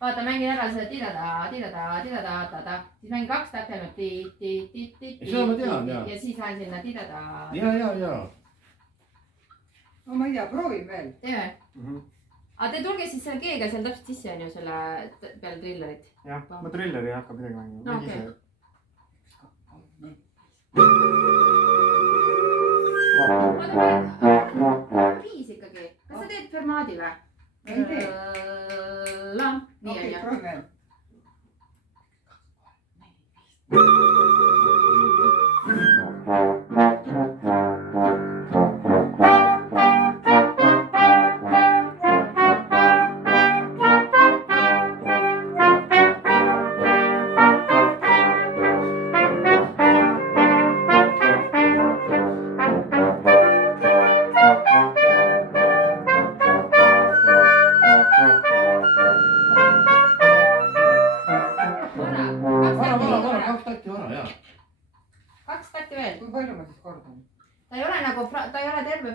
vaata, mängin ära seda tidada. Siis mängin 2 takti ainult Seda ma tean, jah. ja siis lähen sinna tidada. Ja. No ma ei tea, proovin veel. Teeme. Aga te tulge siis selle G-ga seal täpselt sisse on ju selle peale trillerit. Jah, ma trilleri ei hakka midagi mängima. No okei. Viis ikkagi. Kas sa teed formaadi või? Ei tee. Nii on ju. Proovi veel.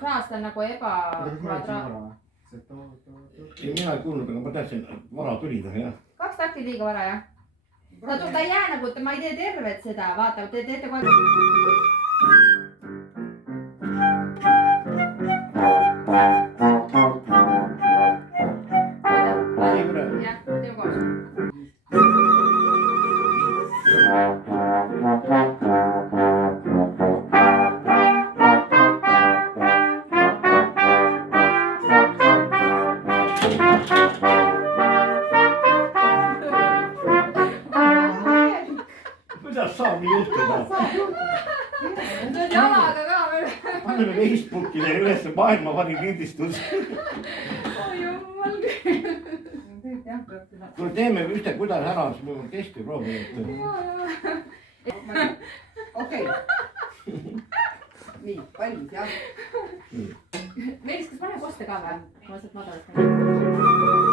Ta on nagu Mina ei kuulnud, aga ma tahtsin vara tulida, jah. 2 takti liiga vara, jah? Ta ei jää nagu, ma ei tee tervet seda, vaata, te teete kohe. Jah, teeme koos. Paneme Facebookile üles maailma parim lindistus. Oi jumal. Kui teeme ühte kuidas ära, siis me testi proovime. Okei. Nii, valmis jah. Meelis, kas paneb osta ka või? Ma sealt madalast.